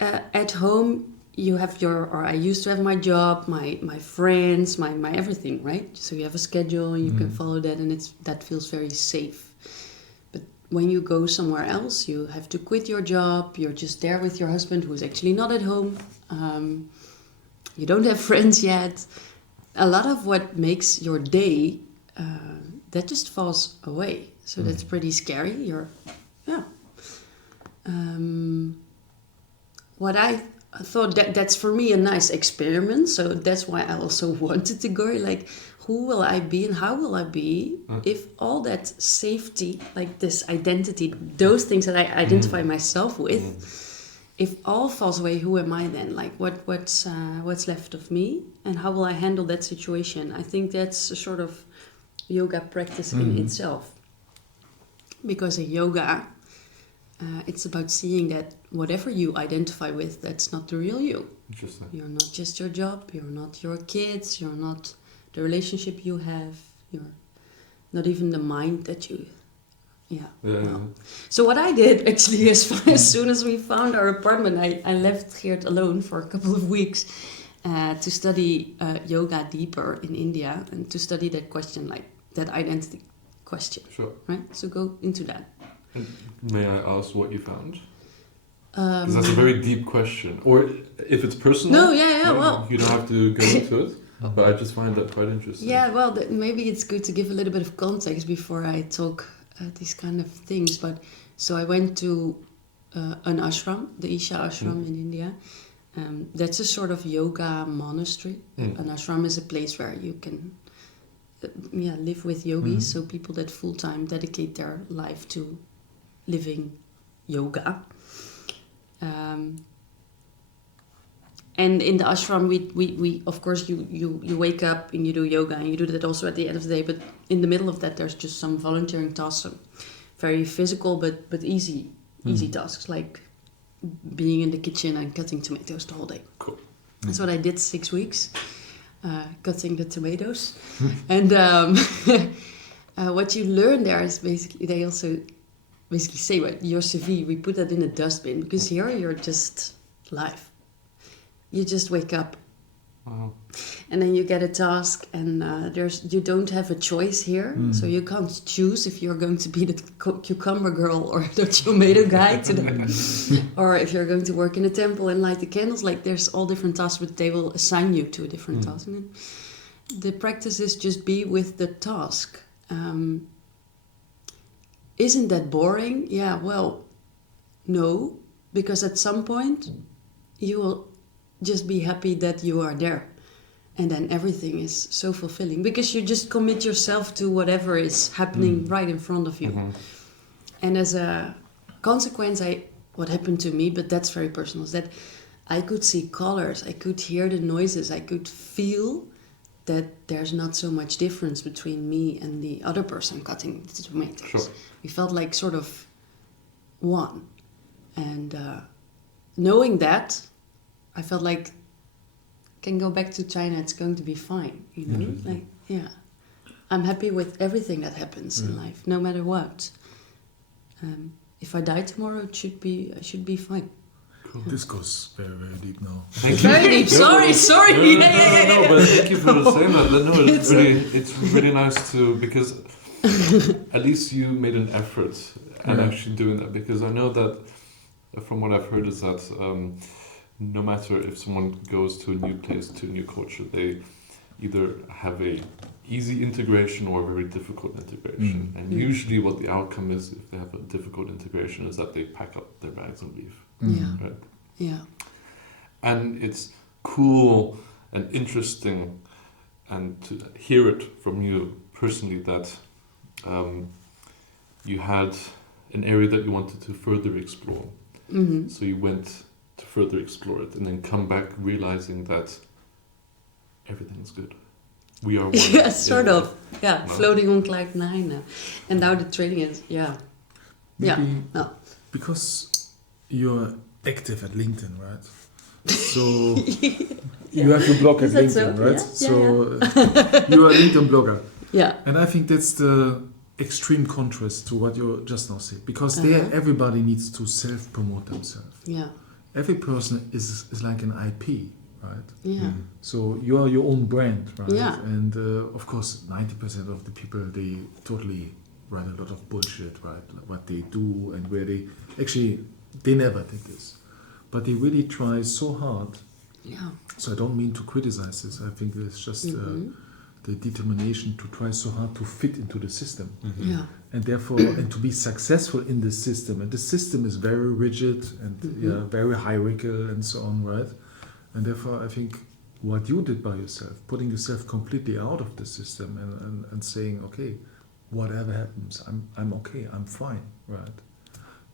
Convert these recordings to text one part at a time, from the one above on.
at home, you have or I used to have my job, my friends, my everything, right? So you have a schedule, and you can follow that, and that feels very safe. But when you go somewhere else, you have to quit your job. You're just there with your husband, who's actually not at home. You don't have friends yet. A lot of what makes your day, that just falls away. So that's pretty scary. What I thought that's for me a nice experiment. So that's why I also wanted to go. Like, who will I be and how will I be if all that safety, like this identity, those things that I identify myself with, if all falls away, who am I then? Like, what's left of me, and how will I handle that situation? I think that's a sort of yoga practice in itself, because in yoga, it's about seeing that whatever you identify with, that's not the real you. Interesting. You're not just your job. You're not your kids. You're not the relationship you have. You're not even the mind that you. Yeah. So what I did actually, as soon as we found our apartment, I left Geert alone for a couple of weeks to study yoga deeper in India, and to study that question, like that identity question. Sure. Right. So go into that. And may I ask what you found? Because that's a very deep question. Or if it's personal, no, well, you don't have to go into it. But I just find that quite interesting. Yeah, well, maybe it's good to give a little bit of context before I talk these kind of things. But so I went to an ashram, the Isha ashram in India. That's a sort of yoga monastery. An ashram is a place where you can live with yogis. So people that full-time dedicate their life to living yoga. And in the ashram, we of course you wake up and you do yoga, and you do that also at the end of the day. But in the middle of that, there's just some volunteering tasks, some very physical but easy tasks, like being in the kitchen and cutting tomatoes the whole day. Cool. That's what I did 6 weeks, cutting the tomatoes. And what you learn there is basically, they also basically say, what your CV, we put that in a dustbin, because here you're just live. You just wake up, and then you get a task, and you don't have a choice here, so you can't choose if you're going to be the cucumber girl or the tomato guy today, or if you're going to work in a temple and light the candles. Like, there's all different tasks, but they will assign you to a different task. And the practice is just be with the task. Isn't that boring? Yeah, well, no, because at some point you will just be happy that you are there, and then everything is so fulfilling, because you just commit yourself to whatever is happening right in front of you. And as a consequence, what happened to me, but that's very personal, is that I could see colors, I could hear the noises, I could feel that there's not so much difference between me and the other person cutting the tomatoes. Sure. We felt like sort of one. And knowing that, I felt like I can go back to China, it's going to be fine. You know, like, yeah. I'm happy with everything that happens in life, no matter what. If I die tomorrow, I should be fine. Cool. This goes very, very deep now. Very deep. Sorry. No, but thank you for saying that. No, it's really nice to, because at least you made an effort at actually doing that. Because I know that from what I've heard is that no matter if someone goes to a new place, to a new culture, they either have a easy integration or a very difficult integration. And usually what the outcome is, if they have a difficult integration, is that they pack up their bags and leave. Right? Yeah. And it's cool and interesting, and to hear it from you personally, that you had an area that you wanted to further explore. So you went to further explore it, and then come back realizing that everything's good. We are one. Yeah, sort of. Yeah, no? Floating on cloud 9 now. And now the training is, Maybe because you're active at LinkedIn, right? So you have your blog at LinkedIn, right? So you're a LinkedIn blogger. Yeah. And I think that's the extreme contrast to what you just now said. Because there everybody needs to self-promote themselves. Yeah. every person is like an IP, right? Yeah. So you are your own brand, right? Yeah. And of course, 90% of the people, they totally write a lot of bullshit, right? What they do and where they they never did this, but they really try so hard. Yeah. So I don't mean to criticize this. I think it's just the determination to try so hard to fit into the system. Yeah. And therefore, and to be successful in the system. And the system is very rigid and very hierarchical and so on, right? And therefore, I think what you did by yourself, putting yourself completely out of the system and saying, okay, whatever happens, I'm okay, I'm fine, right?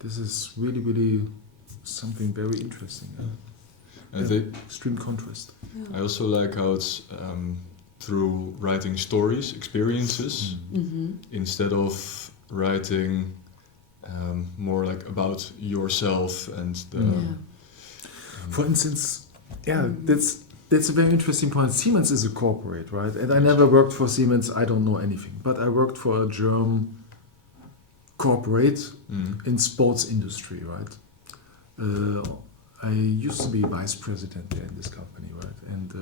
This is really, really something very interesting. Extreme contrast. I also like how it's through writing stories, experiences, instead of writing more like about yourself and the. For instance, that's a very interesting point. Siemens is a corporate, right? And I never worked for Siemens. I don't know anything, but I worked for a German corporate in sports industry, right? I used to be vice president there in this company, right? And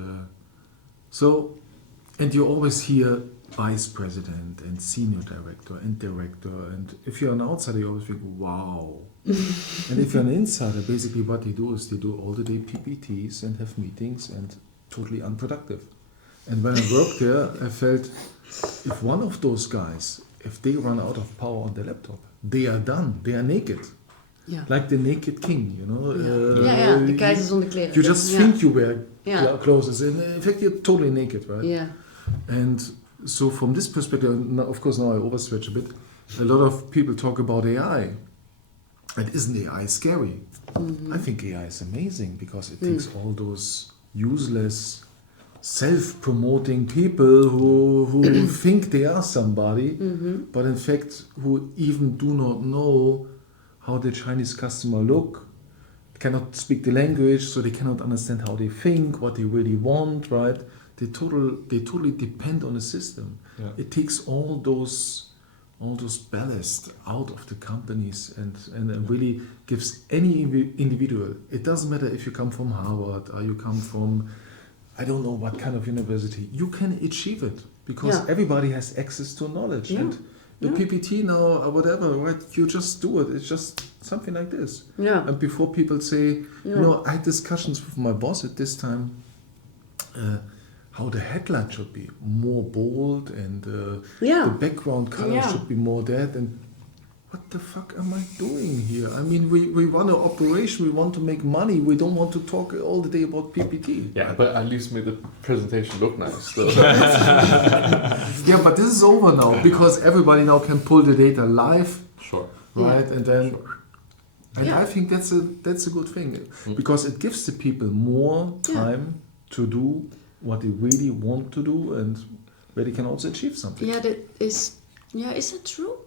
and you always hear vice president and senior director and director, and if you're an outsider, you always think, wow. And if you're an insider, basically what they do is they do all the day PPTs and have meetings and totally unproductive. And when I worked there, I felt if one of those guys, if they run out of power on their laptop, they are done, they are naked. Yeah. Like the naked king, you know. The keizers on the kleren. You just think you wear clothes, and in fact you're totally naked, right? Yeah. And so from this perspective, of course now I overstretch a bit, a lot of people talk about AI. And isn't AI scary? I think AI is amazing because it takes all those useless, self-promoting people who think they are somebody, but in fact who even do not know how the Chinese customer look, cannot speak the language, so they cannot understand how they think, what they really want, right? They totally depend on the system. Yeah. It takes all those ballast out of the companies and really gives any individual. It doesn't matter if you come from Harvard or you come from, I don't know what kind of university, you can achieve it because everybody has access to knowledge. Yeah. And the PPT now or whatever, right? You just do it. It's just something like this. Yeah. And before people say, I had discussions with my boss at this time, how the headline should be more bold and the background color should be more that. And what the fuck am I doing here? I mean, we run an operation, we want to make money, we don't want to talk all the day about PPT. Yeah, but at least make the presentation look nice. Yeah, but this is over now because everybody now can pull the data live. Sure. Right, and then... And I think that's a good thing because it gives the people more time to do what they really want to do and where they can also achieve something. Yeah, is that true?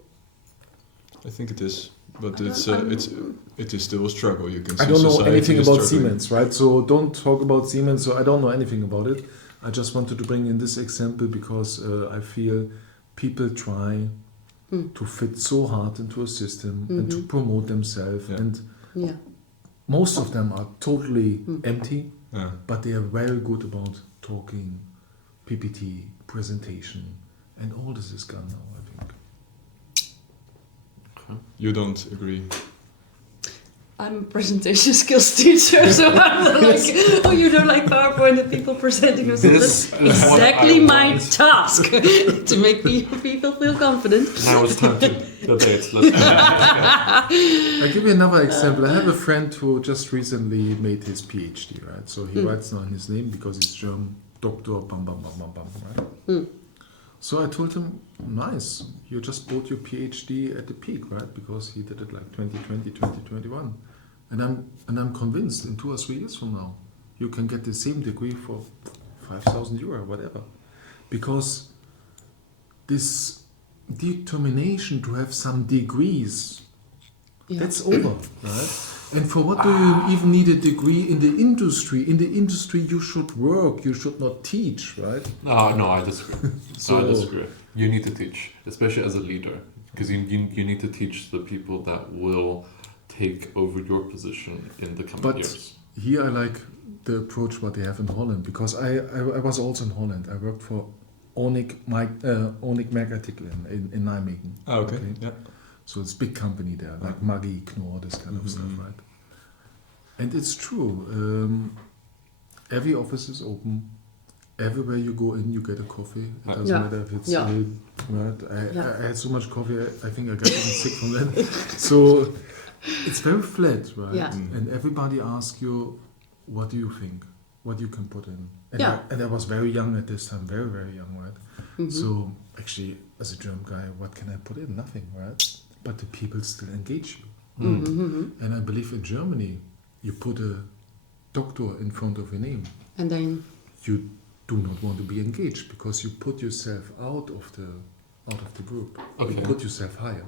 I think it is, but it is still a struggle. You can see I don't know anything about struggling. Siemens, right? So don't talk about Siemens. So I don't know anything about it. I just wanted to bring in this example because I feel people try to fit so hard into a system and to promote themselves, and most of them are totally empty, but they are very good about talking, PPT, presentation, and all this is gone now, I think. You don't agree? I'm a presentation skills teacher, so I'm like, oh, you don't like PowerPoint and people presenting themselves. That's exactly my task, to make people feel confident. Now it's time to debate. I'll give you another example. I have a friend who just recently made his PhD, right? So he writes down his name because he's German, Doctor, right? So I told him, nice, you just bought your PhD at the peak, right? Because he did it like 2020, 2021. And I'm convinced in 2 or 3 years from now, you can get the same degree for 5,000 euro, whatever. Because this determination to have some degrees, that's over, right? And for what do you even need a degree in the industry? In the industry, you should work. You should not teach, right? No, I disagree. I disagree. You need to teach, especially as a leader, because you need to teach the people that will take over your position in the coming years? Here I like the approach what they have in Holland, because I was also in Holland. I worked for Onyx Merkartikel in Nijmegen. Oh, okay. Yeah. So it's a big company there, like Maggi, Knorr, this kind of stuff, right? And it's true. Every office is open. Everywhere you go in, you get a coffee. It doesn't matter if it's right. I had so much coffee, I think I got even sick from that. So it's very flat, right? Yeah. And everybody asks you, what do you think? What you can put in? And, I was very young at this time, very, very young, right? Mm-hmm. So actually, as a German guy, what can I put in? Nothing, right? But the people still engage you. Mm-hmm. And I believe in Germany, you put a doctor in front of your name. And then you do not want to be engaged because you put yourself out of the group. Okay. You put yourself higher.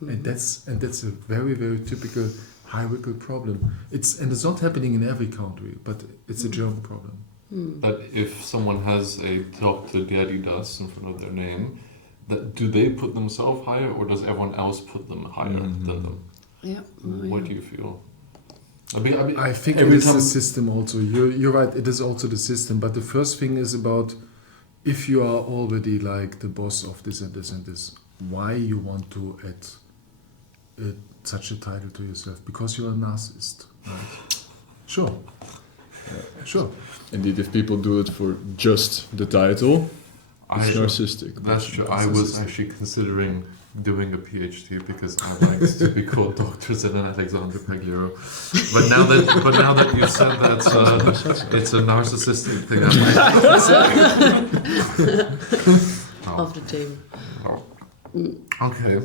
And that's a very, very typical hierarchical problem. It's not happening in every country, but it's a German problem. But if someone has a Dr. Gerdidas in front of their name, do they put themselves higher, or does everyone else put them higher than them? Yeah. What do you feel? I think it is the system also. You're right, it is also the system. But the first thing is about, if you are already like the boss of this and this and this, why you want to add such a title to yourself? Because you're a narcissist, right? Sure. Sure. Indeed, if people do it for just the title, it's narcissistic. That's true. I was actually considering doing a PhD because I like to be called Dr. Zenon Alexander Pagliero. But now that you've said that, it's a narcissistic thing. Off the table. Okay.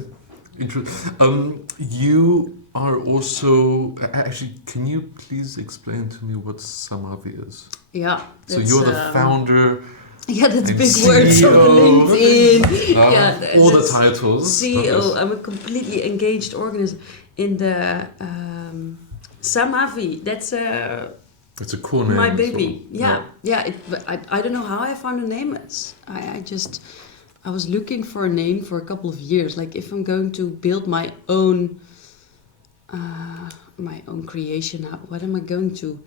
You are also actually. Can you please explain to me what Samavi is? Yeah. So you're the founder. Yeah, that's big CEO, words on LinkedIn. All the titles. CEO. I'm a completely engaged organism in the Samavi. That's It's a cool name. My baby. So, yeah. I don't know how I found the name. I was looking for a name for a couple of years. Like if I'm going to build my own creation, what am I going to?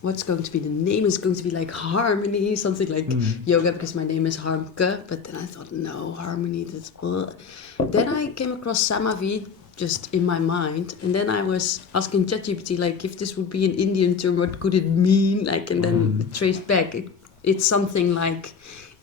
What's going to be the name? Is going to be like Harmony, something like yoga, because my name is Harmke. But then I thought, no, Harmony. That's blah. Then I came across Samavi just in my mind, and then I was asking ChatGPT, like, if this would be an Indian term, what could it mean? Like, and then it traced back. It's something like,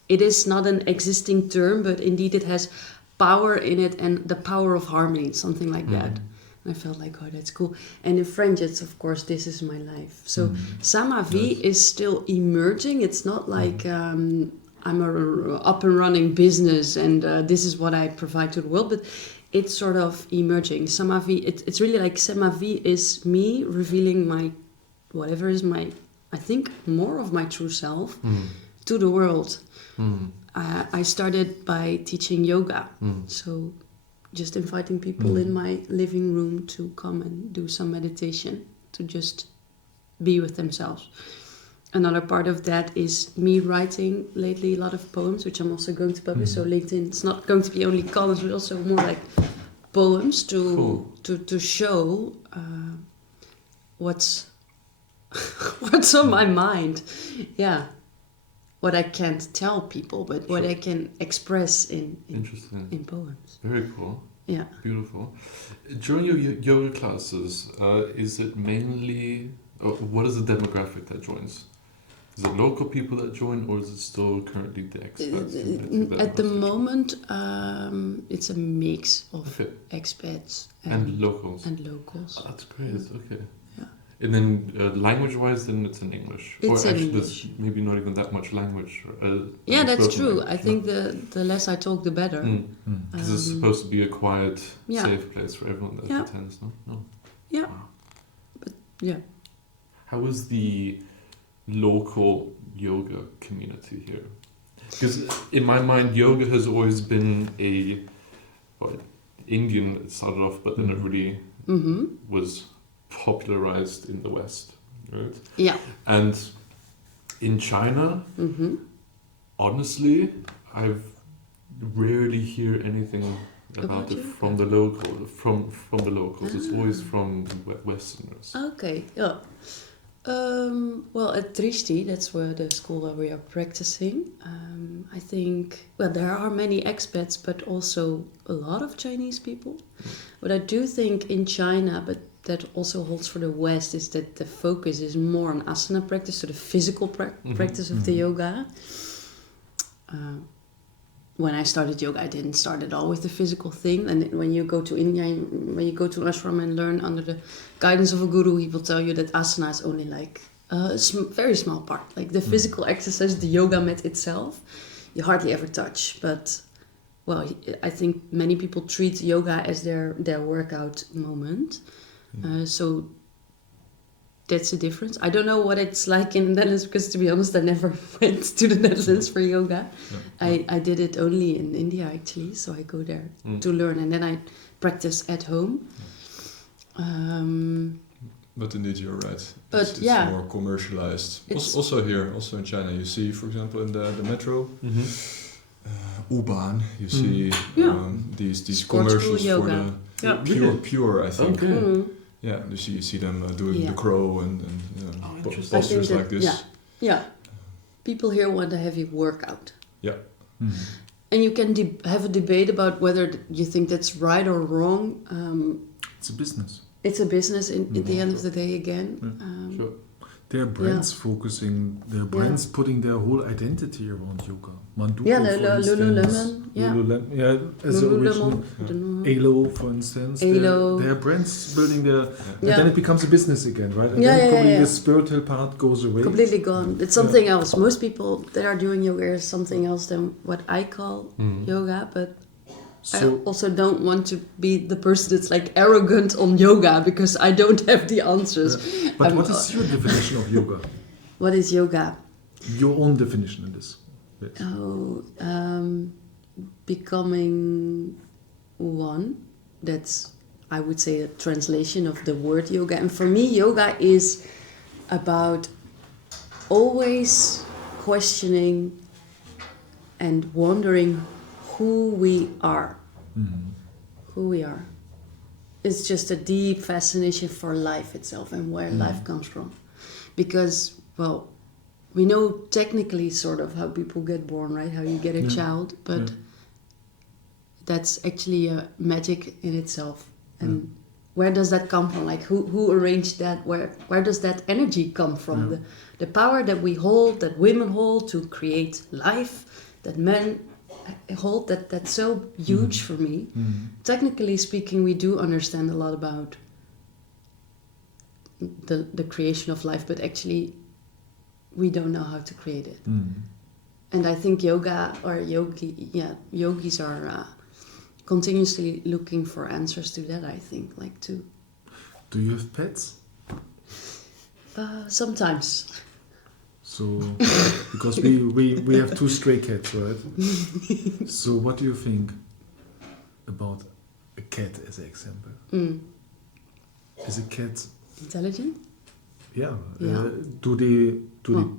it is not an existing term, but indeed it has power in it, and the power of harmony, something like that. And I felt like, oh, that's cool. And in French, it's, of course, this is my life. So Samavi is still emerging. It's not like I'm a up and running business and this is what I provide to the world, but it's sort of emerging. Samavi, it's really like Samavi is me revealing my, whatever is my, I think, more of my true self to the world. I started by teaching yoga. So just inviting people in my living room to come and do some meditation, to just be with themselves. Another part of that is me writing lately a lot of poems, which I'm also going to publish. So LinkedIn, it's not going to be only columns, but also more like poems to show what's on my mind. Yeah. What I can't tell people, but what I can express in poems. Very cool. Yeah. Beautiful. During your yoga classes, is it mainly, what is the demographic that joins? Is it local people that join, or is it still currently the expats? At the moment, it's a mix of expats and locals. Oh, that's great. Okay. And then language-wise, then it's in English. It's or in actually, English. there's maybe not even that much language. Yeah, that's true. I think the less I talk, the better. Because it's supposed to be a quiet, safe place for everyone that attends, no? Yeah. Wow. But, yeah. How is the local yoga community here? Because in my mind, yoga has always been Indian, it started off, but then it really was popularized in the West, right? Yeah. And in China, honestly, I've rarely hear anything about it you? from the locals. It's always from Westerners. Okay, yeah. Well, at Tristi, that's where the school where we are practicing. I think, well, there are many expats, but also a lot of Chinese people. But I do think in China, but that also holds for the West, is that the focus is more on asana practice, so the physical practice of the yoga. When I started yoga, I didn't start at all with the physical thing. And when you go to India, when you go to an ashram and learn under the guidance of a guru, he will tell you that asana is only like a very small part. Like the physical exercise, the yoga mat itself, you hardly ever touch. But, well, I think many people treat yoga as their workout moment. So that's the difference. I don't know what it's like in the Netherlands because, to be honest, I never went to the Netherlands for yoga. I did it only in India, actually. So I go there to learn, and then I practice at home. But indeed, you're right. But it's more commercialized. Also here, also in China, you see, for example, in the metro, U-Bahn, you see these commercials yoga. for the pure, I think. Okay. Yeah, you see them doing the crow and posters like this. Yeah. People here want a heavy workout. Yeah. And you can have a debate about whether you think that's right or wrong. It's a business. It's a business at the end of the day again. Sure. There are brands focusing, there are brands putting their whole identity around yoga. Manduka, Lululemon. Lululemon, as the original. Alo, for instance. There are brands building their... And then it becomes a business again, right? And then probably the spiritual part goes away. Completely gone. It's something else. Most people that are doing yoga is something else than what I call yoga, but... I also don't want to be the person that's like arrogant on yoga because I don't have the answers. But what is your definition of yoga? What is yoga? Your own definition in this. Yes. Becoming one. That's, I would say, a translation of the word yoga. And for me, yoga is about always questioning and wondering who we are. Who we are. It's just a deep fascination for life itself and where life comes from. Because, well, we know technically sort of how people get born, right? How you get a child, but that's actually a magic in itself. And where does that come from? Like who arranged that? Where does that energy come from? The power that we hold, that women hold to create life, that men hold, that's so huge for me. Technically speaking, we do understand a lot about the creation of life, but actually we don't know how to create it. And I think yoga or yogis are continuously looking for answers to that, I think. Do you have pets? Sometimes. So, because we have 2 stray cats, right? So what do you think about a cat as an example? Is a cat intelligent? Yeah. Do they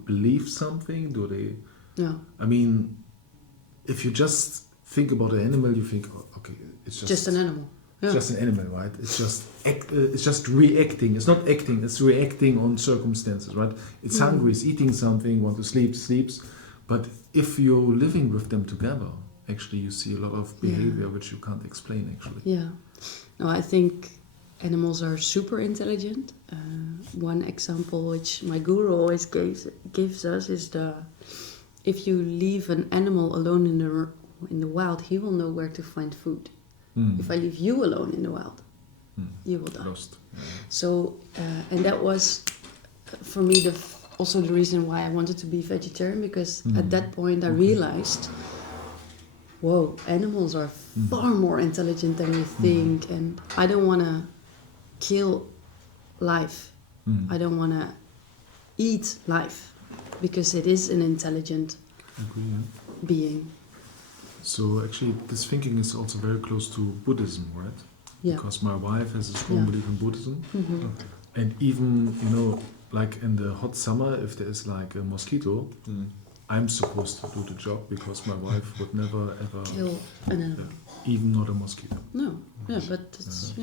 believe something? Do they? Yeah. I mean, if you just think about an animal, you think, oh, okay, it's just an animal. It's just an animal, right? It's just reacting. It's not acting. It's reacting on circumstances, right? It's hungry. It's eating something. Want to sleep. Sleeps. But if you're living with them together, actually, you see a lot of behavior which you can't explain. Actually. Yeah. No, I think animals are super intelligent. One example which my guru always gives us is if you leave an animal alone in the wild, he will know where to find food. If I leave you alone in the wild, you will die. Lost. So, and that was for me also the reason why I wanted to be vegetarian, because at that point I realized, whoa, animals are far more intelligent than we think, and I don't want to kill life. I don't want to eat life, because it is an intelligent being. So actually, this thinking is also very close to Buddhism, right? Yeah. Because my wife has a strong belief in Buddhism. And even, like in the hot summer, if there is like a mosquito, I'm supposed to do the job because my wife would never ever kill an animal. Even not a mosquito. No, yeah, but it's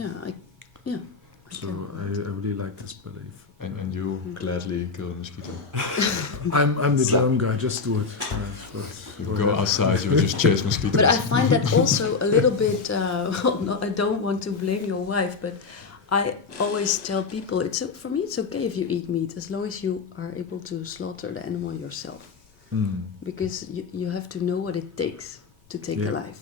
So I really like this belief. And you gladly kill a mosquito. I'm the German guy. Just do it. You go outside, you just chase mosquitoes. But I find that also a little bit. I don't want to blame your wife, but I always tell people for me it's okay if you eat meat as long as you are able to slaughter the animal yourself, because you have to know what it takes to take a life.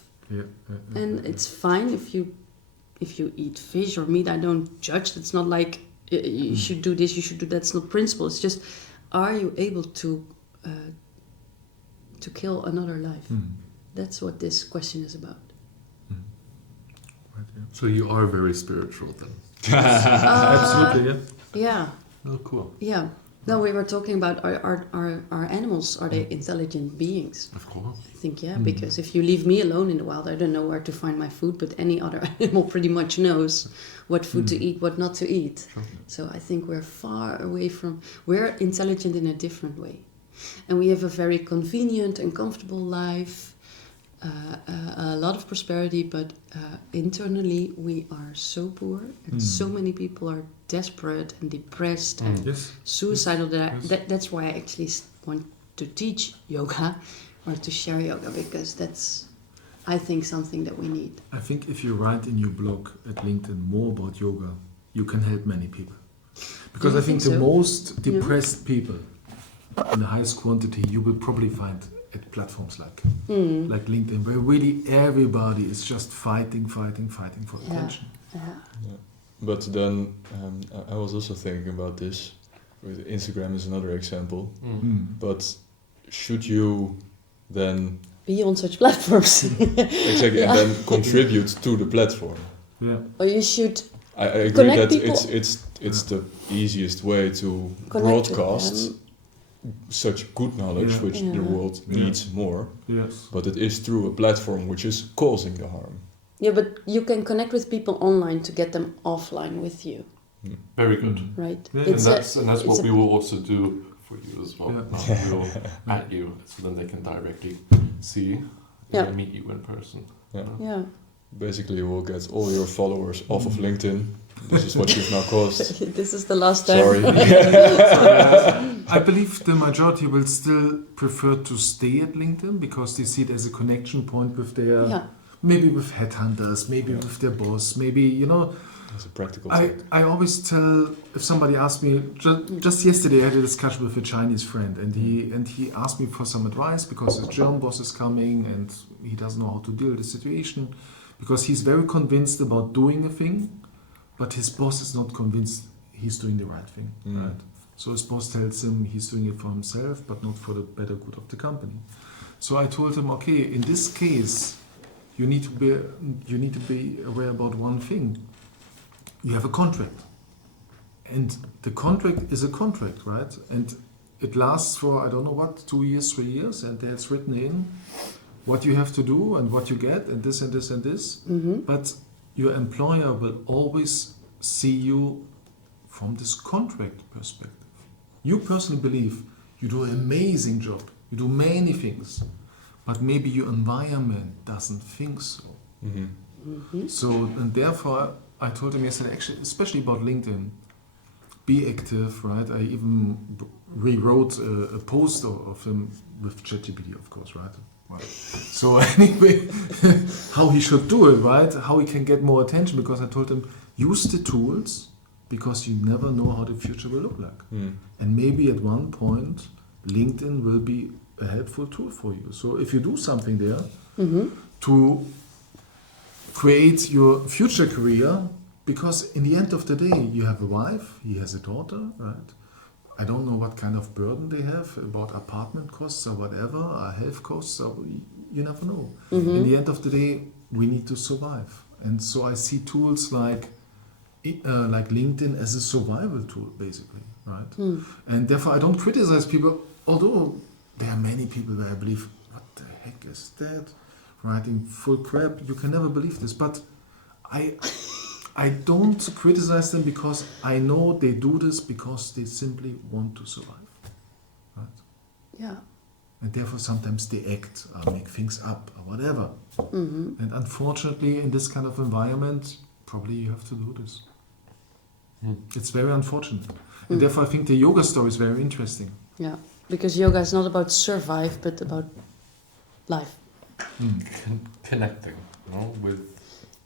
And it's fine if you eat fish or meat. I don't judge. It's not like you should do this, you should do that. It's not principle. It's just, are you able to kill another life? That's what this question is about. So you are very spiritual then? Absolutely, Yeah. Oh, cool. Yeah. No, we were talking about our animals. Are they intelligent beings? Of course. I think, because if you leave me alone in the wild, I don't know where to find my food, but any other animal pretty much knows what food to eat, what not to eat. So I think we're far away we're intelligent in a different way. And we have a very convenient and comfortable life, a lot of prosperity, but internally we are so poor, and so many people are desperate and depressed and suicidal. That's why I actually want to teach yoga or to share yoga, because that's, I think, something that we need. I think if you write in your blog at LinkedIn more about yoga, you can help many people. Because I think the most depressed people in the highest quantity you will probably find at platforms like LinkedIn, where really everybody is just fighting for attention. But then I was also thinking about this. With Instagram is another example. But should you then be on such platforms? Exactly, and then contribute to the platform? Yeah. Or you should. I agree that it's the easiest way to broadcast such good knowledge, which the world needs more. Yes. But it is through a platform which is causing the harm. Yeah, but you can connect with people online to get them offline with you. Very good. Right. Yeah. And that's what we will also do for you as well. We will at you, so then they can directly see and meet you in person. Yeah. Basically, you will get all your followers off of LinkedIn. This is what you've now caused. This is the last time. Sorry. I believe the majority will still prefer to stay at LinkedIn because they see it as a connection point with their, maybe with headhunters, maybe with their boss, maybe, That's a practical thing. I always tell, if somebody asks me, just yesterday I had a discussion with a Chinese friend, and he asked me for some advice because his German boss is coming and he doesn't know how to deal with the situation, because he's very convinced about doing a thing, but his boss is not convinced he's doing the right thing, right? So his boss tells him he's doing it for himself, but not for the better good of the company. So I told him, okay, in this case, you need to be aware about one thing. You have a contract, and the contract is a contract, right? And it lasts for, I don't know what, 2 years, 3 years, and there's written in what you have to do and what you get and this and this and this. But your employer will always see you from this contract perspective. You personally believe you do an amazing job, you do many things, but maybe your environment doesn't think so. So, and therefore, I told him yesterday, actually, especially about LinkedIn, be active, right? I even rewrote a post of him with ChatGPT, of course, right? So anyway, how he should do it, right? How he can get more attention, because I told him, use the tools, because you never know how the future will look like. And maybe at one point, LinkedIn will be a helpful tool for you. So if you do something there to create your future career, because in the end of the day, you have a wife, he has a daughter, right? I don't know what kind of burden they have about apartment costs or whatever, or health costs, or you never know. In the end of the day, we need to survive. And so I see tools like LinkedIn as a survival tool, basically, right? And therefore, I don't criticize people, although there are many people that I believe, what the heck is that? Writing full crap, you can never believe this. But I don't criticize them, because I know they do this because they simply want to survive, right? Yeah. and therefore sometimes they act or make things up or whatever. And unfortunately, in this kind of environment, probably you have to do this. It's very unfortunate. And therefore, I think the yoga story is very interesting. Yeah, because yoga is not about survive, but about life. Connecting, with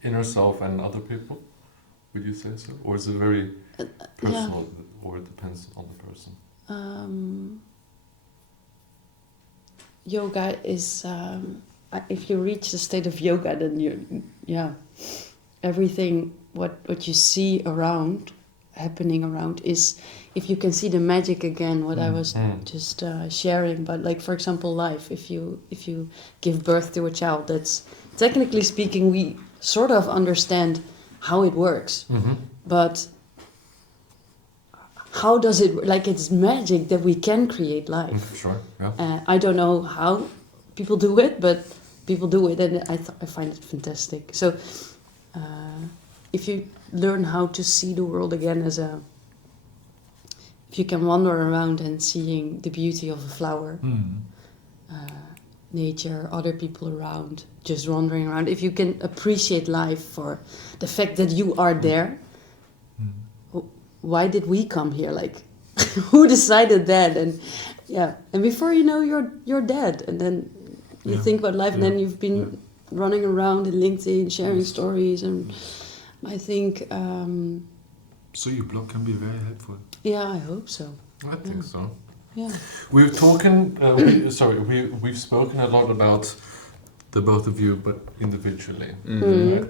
inner self and other people. Would you say so, or is it very personal, or it depends on the person? Yoga is, if you reach the state of yoga, then everything what you see happening around is, if you can see the magic again, what I was just sharing. But like, for example, life. If you give birth to a child, that's technically speaking, we sort of understand how it works, but how does it, like, it's magic that we can create life. Sure, yeah. I don't know how people do it, but people do it, and I find it fantastic. So if you learn how to see the world again if you can wander around and seeing the beauty of a flower, nature, other people around, just wandering around, if you can appreciate life for the fact that you are there, why did we come here? Like, who decided that? And before you know, you're dead, and then you think about life, and then you've been running around in LinkedIn, sharing stories, and I think. So your blog can be very helpful. Yeah, I hope so. I think so. Yeah. We've spoken a lot about the both of you, but individually. Right?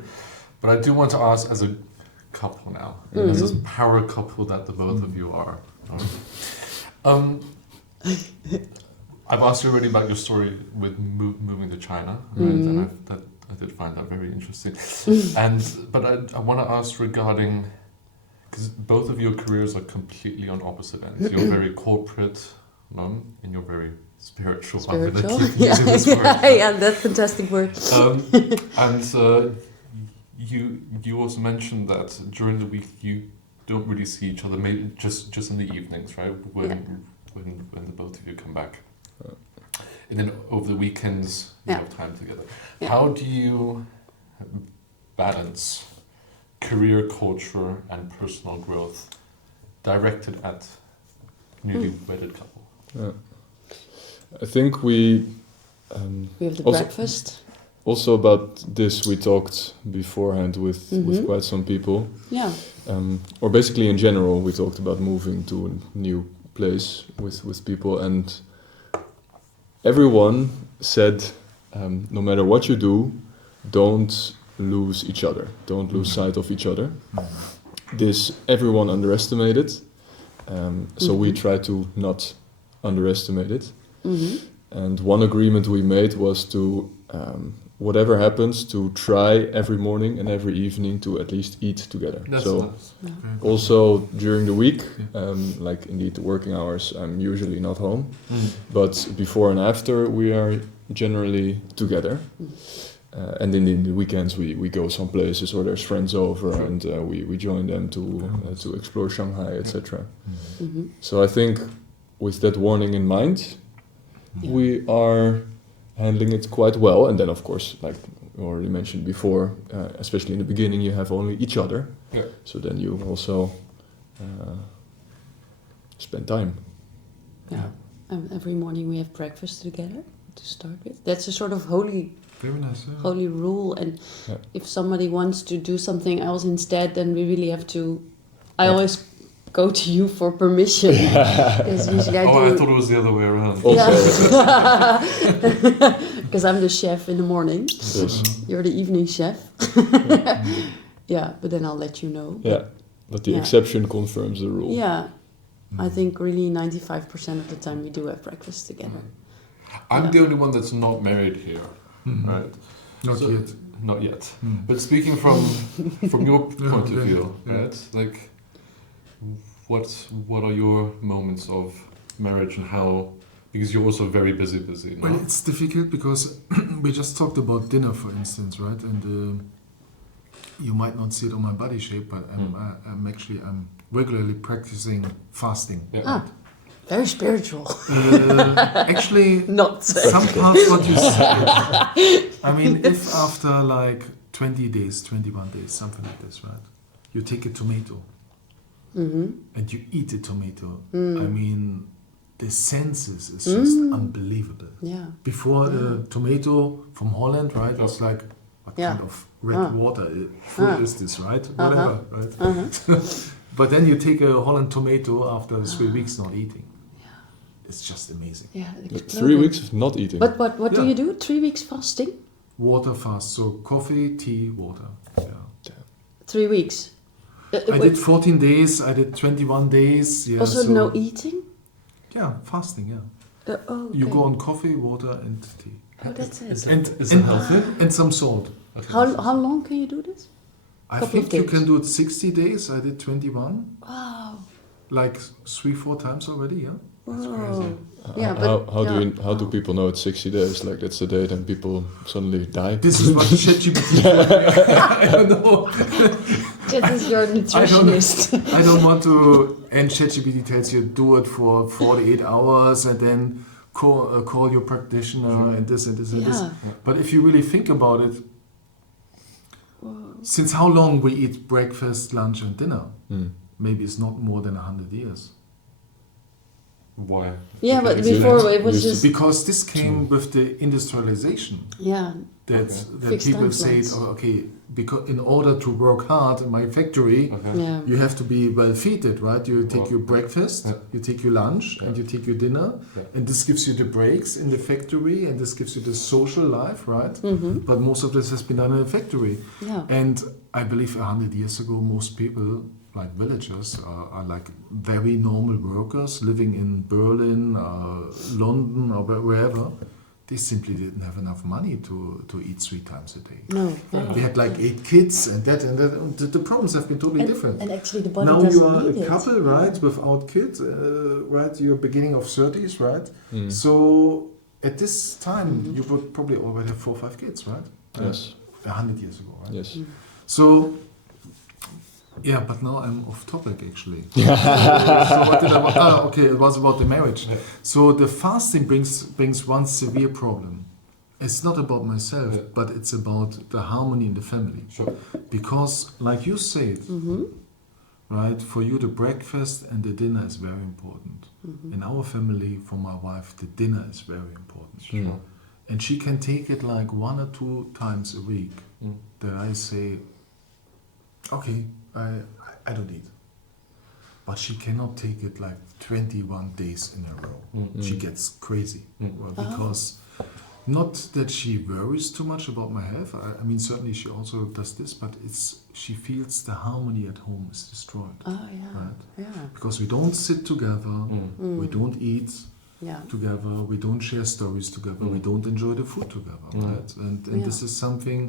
But I do want to ask, as a couple now, as this power couple that the both of you are. Right? I've asked you already about your story with moving to China, right? And I did find that very interesting. But I want to ask regarding, because both of your careers are completely on opposite ends. You're very corporate, and you're very spiritual. I'm going to keep using this word. Yeah, that's a fantastic word. And you also mentioned that during the week you don't really see each other, maybe just in the evenings, right? When the both of you come back. And then over the weekends you have time together. Yeah. How do you balance career culture and personal growth directed at newly wedded couple? Yeah. I think we have the breakfast. Also about this we talked beforehand with quite some people. Yeah. Or basically in general we talked about moving to a new place with people, and everyone said no matter what you do, don't lose each other. Don't lose sight of each other. This everyone underestimated. So we try to not underestimate it. And one agreement we made was to, whatever happens, to try every morning and every evening to at least eat together. That's so nice. also during the week, like indeed the working hours, I'm usually not home. But before and after, we are generally together. And then in the weekends we go some places, or there's friends over, and we join them to explore Shanghai, etc. So I think with that warning in mind, we are handling it quite well. And then of course, like you already mentioned before, especially in the beginning, you have only each other. Yeah. So then you also spend time. Yeah. Every morning we have breakfast together to start with. That's a sort of holy. Very nice, yeah. Holy rule, and if somebody wants to do something else instead, then we really have to. I always go to you for permission. Because usually I thought it was the other way around. Because I'm the chef in the morning. Yes. You're the evening chef. Yeah, but then I'll let you know. Yeah, but the exception confirms the rule. Yeah, I think really 95% of the time we do have breakfast together. I'm the only one that's not married here. Right. Not yet. But speaking from your point of view, right? Like, what are your moments of marriage, and how? Because you're also very busy. No? Well, it's difficult because we just talked about dinner, for instance, right? And you might not see it on my body shape, but I'm regularly practicing fasting. Yeah. Very spiritual. Actually, Not some parts what you say. I mean, if after like 20 days, 21 days, something like this, right? You take a tomato and you eat the tomato. I mean, the senses is just unbelievable. Yeah. Before a tomato from Holland, right, was like, what kind of red water fruit is this, right? Whatever, right? But then you take a Holland tomato after 3 weeks not eating. It's just amazing. Yeah. 3 weeks of not eating. But what do you do? 3 weeks fasting? Water fast, so coffee, tea, water. Yeah. 3 weeks. I did 14 days. I did 21 days. Yeah, also, so no eating. Yeah, fasting. Yeah. Okay. You go on coffee, water, and tea. Oh, that's it. Is it healthy? And some salt. Okay. How long can you do this? I Couple of think you days. can do it 60 days. I did 21. Wow. Like 3-4 times already. Yeah. That's Whoa. crazy. Yeah, but How do people know it's 60 days? Like that's the date and people suddenly die. This is what ChatGPT. I don't know. That is your nutritionist. I don't want to. And ChatGPT tells you do it for 48 hours and then call your practitioner and this and this and this. Yeah. But if you really think about it, since how long we eat breakfast, lunch, and dinner? Maybe it's not more than 100 years. Why? Yeah, but Is it- before it was just Because this came with the industrialization. yeah. That Fixed people time say, slots. okay, because in order to work hard in my factory, Okay. Yeah. you have to be well fed, right? You take Well, your breakfast, you take your lunch, and you take your dinner, and this gives you the breaks in the factory, and this gives you the social life, right? But most of this has been done in a factory. Yeah. And I believe 100 years ago, most people, like villagers, are like very normal workers living in Berlin, London, or wherever. They simply didn't have enough money to eat 3 times a day. No. They had like 8 kids and that. And the problems have been totally different. And actually, the body Now doesn't you are need a it. couple, right, without kids, right? You're beginning of 30s, right? Mm. So at this time, you would probably already have 4 or 5 kids, right? Yes. 100 years ago, right? Yes. So, yeah, but now I'm off topic actually. So what did I okay, it was about the marriage. So the fasting brings one severe problem. It's not about myself, but it's about the harmony in the family. Sure. Because, like you said, right, for you the breakfast and the dinner is very important. In our family, for my wife, the dinner is very important. Sure. And she can take it like 1 or 2 times a week. That I say, okay, I don't eat. But she cannot take it like 21 days in a row. She gets crazy. Well, because not that she worries too much about my health. I mean, certainly she also does this, but she feels the harmony at home is destroyed. Oh yeah. Right? Yeah. Because we don't sit together, we don't eat Yeah. together, we don't share stories together, we don't enjoy the food together, right? And this is something.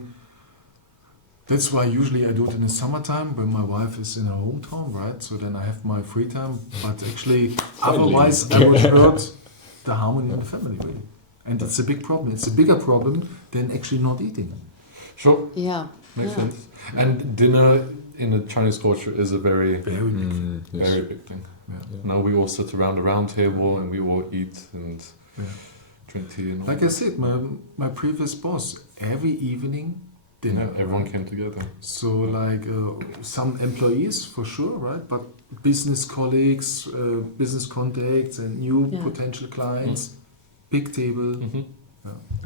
That's why usually I do it in the summertime when my wife is in her hometown, right? So then I have my free time. But actually, otherwise I would hurt the harmony in the family, really. And it's a big problem. It's a bigger problem than actually not eating. Sure. Yeah. Makes sense. And dinner in the Chinese culture is a very Very big thing. Yes. very big thing. Yeah. Now we all sit around a round table and we all eat and drink tea. And all Like I said, my previous boss, every evening, dinner. everyone came together. So like some employees for sure, right? But business colleagues, business contacts and new potential clients, big table.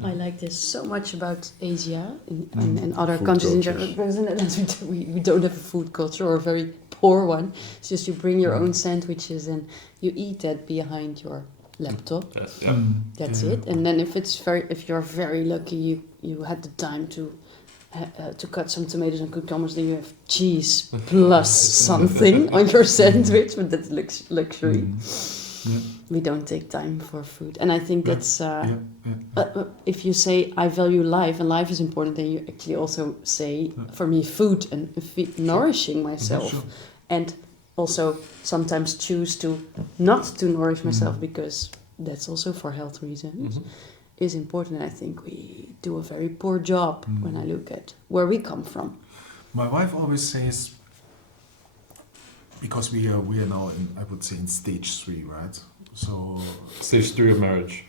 I like this so much about Asia and other countries in general. Because in the Netherlands we don't have a food culture or a very poor one. It's just you bring your own sandwiches and you eat that behind your laptop. That's it. And then if you're very lucky, you had the time to cut some tomatoes and cucumbers, then you have cheese plus something on your sandwich, but that's luxury. We don't take time for food, and I think that's if you say I value life and life is important, then you actually also say for me food and nourishing myself, and also sometimes choose to not to nourish myself because that's also for health reasons. Is important. I think we do a very poor job when I look at where we come from. My wife always says, because we are now in, I would say, in stage 3, right? So stage 3 of marriage.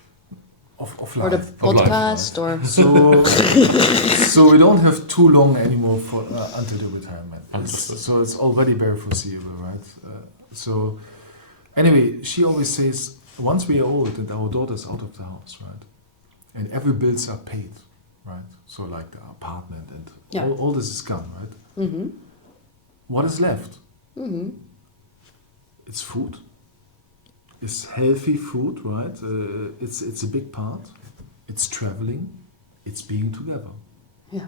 Of or the life. podcast, or So we don't have too long anymore for until the retirement. Understood. So it's already very foreseeable, right? So anyway, she always says once we are old and our daughter's out of the house, right, and every bills are paid, right? So like the apartment and all this is gone, right? Mm-hmm. What is left? Mm-hmm. It's food. It's healthy food, right? It's a big part. It's traveling. It's being together. Yeah.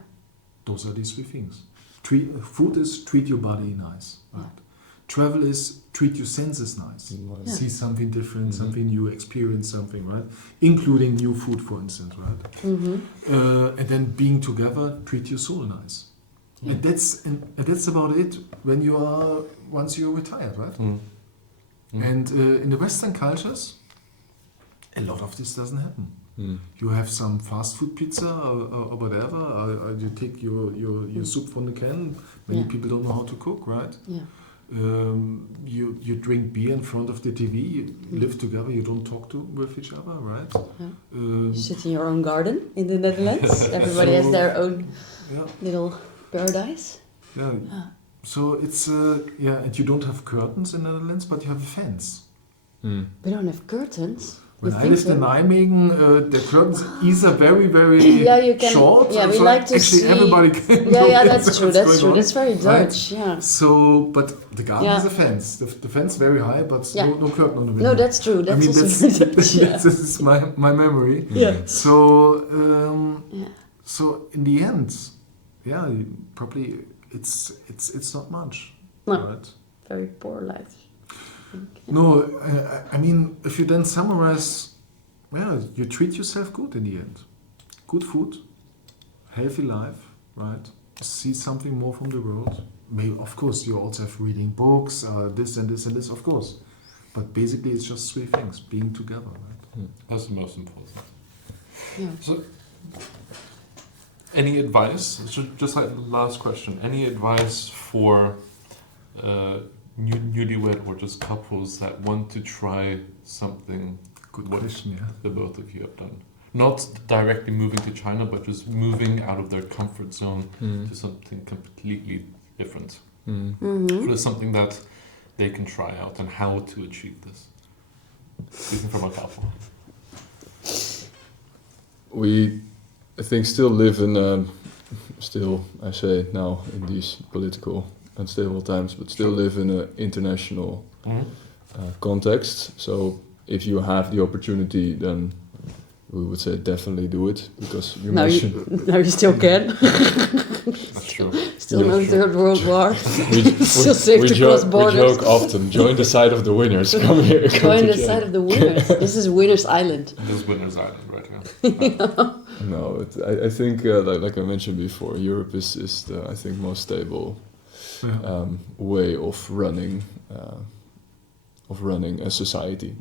Those are these three things. Food is treat your body nice, right? Yeah. Travel is treat your senses nice. Yeah. See something different, something new, experience something, right? Including new food, for instance, right? Mm-hmm. And then being together, treat your soul nice. Yeah. And that's about it once you're retired, right? And in the Western cultures, a lot of this doesn't happen. You have some fast food pizza or whatever. You take your soup from the can. Many people don't know how to cook, right? Yeah. You drink beer in front of the TV. You live together. You don't talk with each other, right? Yeah. You sit in your own garden in the Netherlands. Everybody has their own little paradise. Yeah. So it's and you don't have curtains in the Netherlands, but you have a fence. We don't have curtains. When I lived in Nijmegen, the curtains either very, very short. Yeah, we so like to actually see. everybody can. Yeah, that's true. That's true. That's very Dutch. Right? Yeah. So, but the garden is a fence. The fence very high, but no curtain on the window. No, that's true. That's also very Dutch. This is my memory. Yeah. So, so in the end, probably it's not much. No. Right? Very poor life. No, I mean, if you then summarize, you treat yourself good in the end. Good food, healthy life, right? See something more from the world. Maybe, of course, you also have reading books, this and this and this, of course. But basically, it's just three things: being together, right? That's the most important. Yeah. So, any advice? Just like the last question. Any advice for newlywed or just couples that want to try something? Good question, yeah. The both of you have done. Not directly moving to China, but just moving out of their comfort zone to something completely different. So it's something that they can try out, and how to achieve this. Speaking from a couple. We, I think, still live in, I say now in these political unstable times, but still live in an international context. So if you have the opportunity, then we would say definitely do it, because you mentioned... Now you still can. That's true. Still no Third World War. Still safe to cross borders. We joke often, join the side of the winners. Come here. Join the side of the winners. This is Winners Island. This is Winners Island, right here. No, I think, like I mentioned before, Europe is the, I think, most stable way of running a society.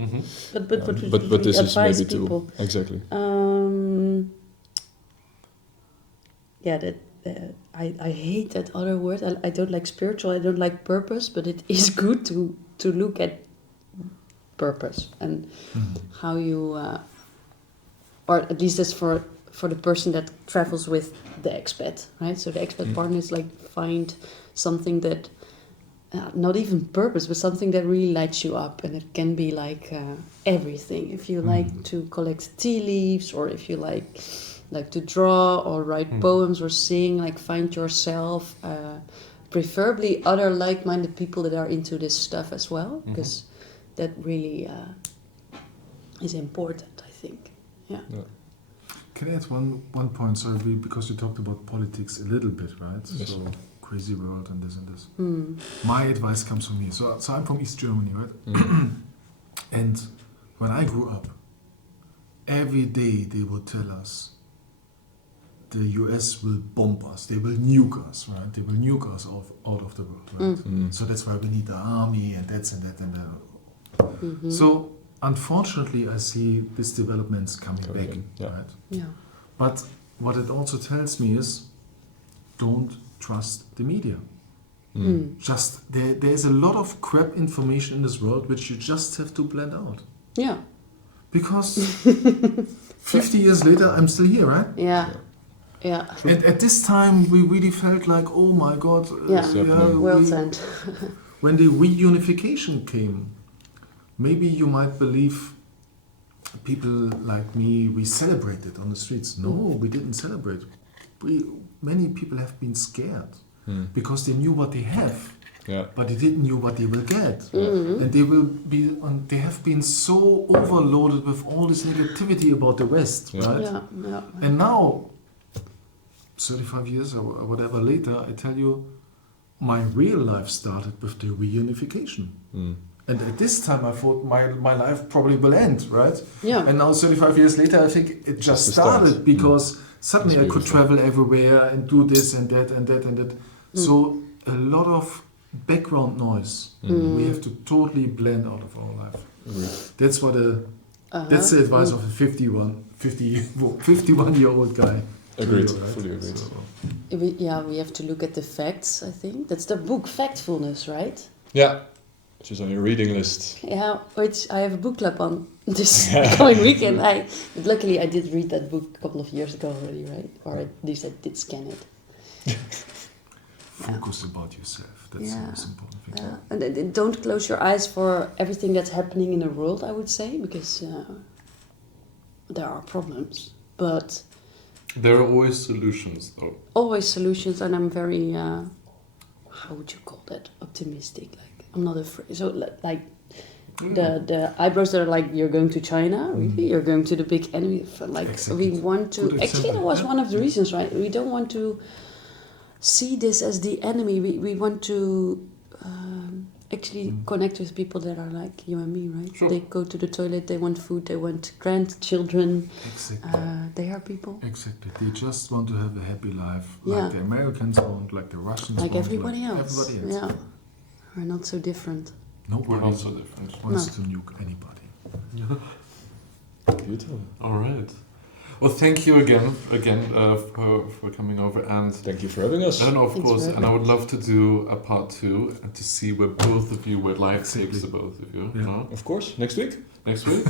But this is maybe people. too exactly. I hate that other word. I don't like spiritual. I don't like purpose. But it is good to look at purpose and how you, or at least that's for the person that travels with the expat, right? So the expat partner is like find something that. Not even purpose, but something that really lights you up, and it can be like everything. If you like to collect tea leaves, or if you like to draw or write poems or sing, like find yourself. Preferably other like-minded people that are into this stuff as well, because that really is important, I think. Yeah. Can I add one point? Sorry, because you talked about politics a little bit, right? Yes. So, crazy world and this and this. My advice comes from me. So I'm from East Germany, right? And when I grew up, every day they would tell us the US will bomb us, they will nuke us, right? They will nuke us out of the world, right? So that's why we need the army and that and that and that. So unfortunately, I see these developments coming back, right? Yeah. But what it also tells me is, don't trust the media. Just there's a lot of crap information in this world which you just have to blend out. Yeah. Because 50 years later, I'm still here, right? Yeah. Yeah. And at this time, we really felt like, oh my God. World's end. When the reunification came, maybe you might believe people like me, we celebrated on the streets. No, we didn't celebrate. Many people have been scared because they knew what they have. Yeah. But they didn't know what they will get, Mm-hmm. and they have been so overloaded with all this negativity about the West, right? Yeah. And now, 35 years or whatever later, I tell you, my real life started with the reunification. And at this time, I thought my life probably will end, right? Yeah. And now, 35 years later, I think it just started because suddenly I could travel everywhere and do this and that and that and that. So a lot of background noise we have to totally blend out of our life. That's what that's the advice of a 51-year-old guy. Agreed. Right? Fully agreed. So, We have to look at the facts, I think. That's the book Factfulness, right? Yeah. Which is on your reading list. Yeah, which I have a book club on this coming weekend. But luckily I did read that book a couple of years ago already, right? Or at least I did scan it. focus about yourself. That's the most important thing. And don't close your eyes for everything that's happening in the world, I would say, because there are problems. But there are always solutions, though. Always solutions, and I'm very, how would you call that? Optimistic. Like, I'm not afraid. So, like, the eyebrows that are like, you're going to China, really? You're going to the big enemy. Like, Exactly. we want to... Actually, that was one of the reasons, right? We don't want to see this as the enemy. We want to actually connect with people that are like you and me, right? Sure. They go to the toilet, they want food, they want grandchildren. Exactly. They are people. Exactly. They just want to have a happy life, Yeah. like the Americans want, like the Russians Like want, everybody like else. everybody else. Yeah. We're not so different. Nobody We're also different. wants to nuke anybody. Beautiful. All right. Well, thank you again for coming over, and Thank you for having us. and of Thanks course, for and I would love to do a part 2 and to see where both of you, where life takes the both of you. Yeah. No? Of course, next week. Next week.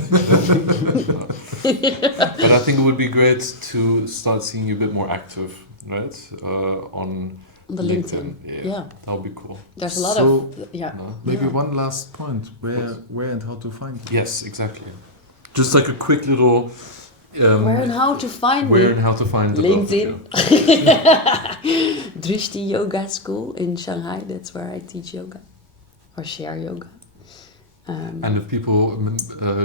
But I think it would be great to start seeing you a bit more active, right? On The LinkedIn. Yeah. That would be cool. There's a lot So, of... Yeah. No? Maybe Yeah. one last point, where and how to find you. Yes, exactly. Just like a quick little... Where and how to find where me? and how to find the LinkedIn. both of you. Drishti Yoga School in Shanghai. That's where I teach yoga or share yoga. And if people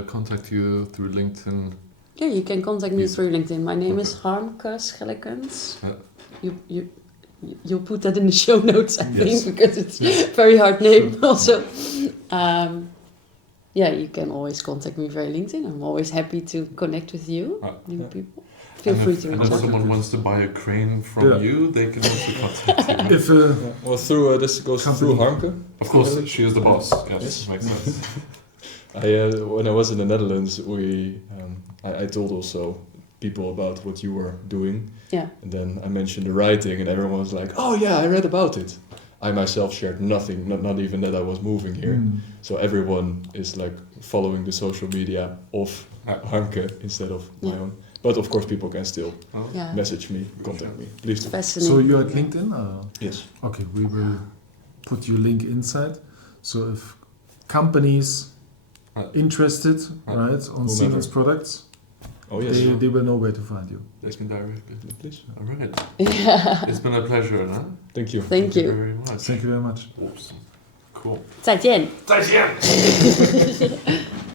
contact you through LinkedIn, Yeah, you can contact me Yes. through LinkedIn. My name is Okay. Harmke Schellekens. Yeah. You'll put that in the show notes, I Yes. think, because it's a very hard name also. Yeah, you can always contact me via LinkedIn. I'm always happy to connect with you, new Yeah. people. Feel and free if, to and reach if out. someone wants to buy a crane from Yeah. you, they can also contact you. If Well, through this goes through Harmke. Of course, she is the boss. Yes, Yes. makes sense. When I was in the Netherlands, I told also people about what you were doing. Yeah. And then I mentioned the writing, and everyone was like, "Oh yeah, I read about it." I myself shared nothing, not even that I was moving here. So everyone is like following the social media of Harmke instead of my Yeah. own. But of course, people can still Yeah, message me, contact me. Please do. fascinating. so you're at LinkedIn? Yes. Okay, we will put your link inside. So if companies interested, right, on Whomever. Zenon's products, Oh yes. they will know where to find you. Let's me directly. Please. All right. Yeah. It's been a pleasure, huh? Thank you. Thank you. very much. Thank you very much. Awesome. Cool. 再见。再见。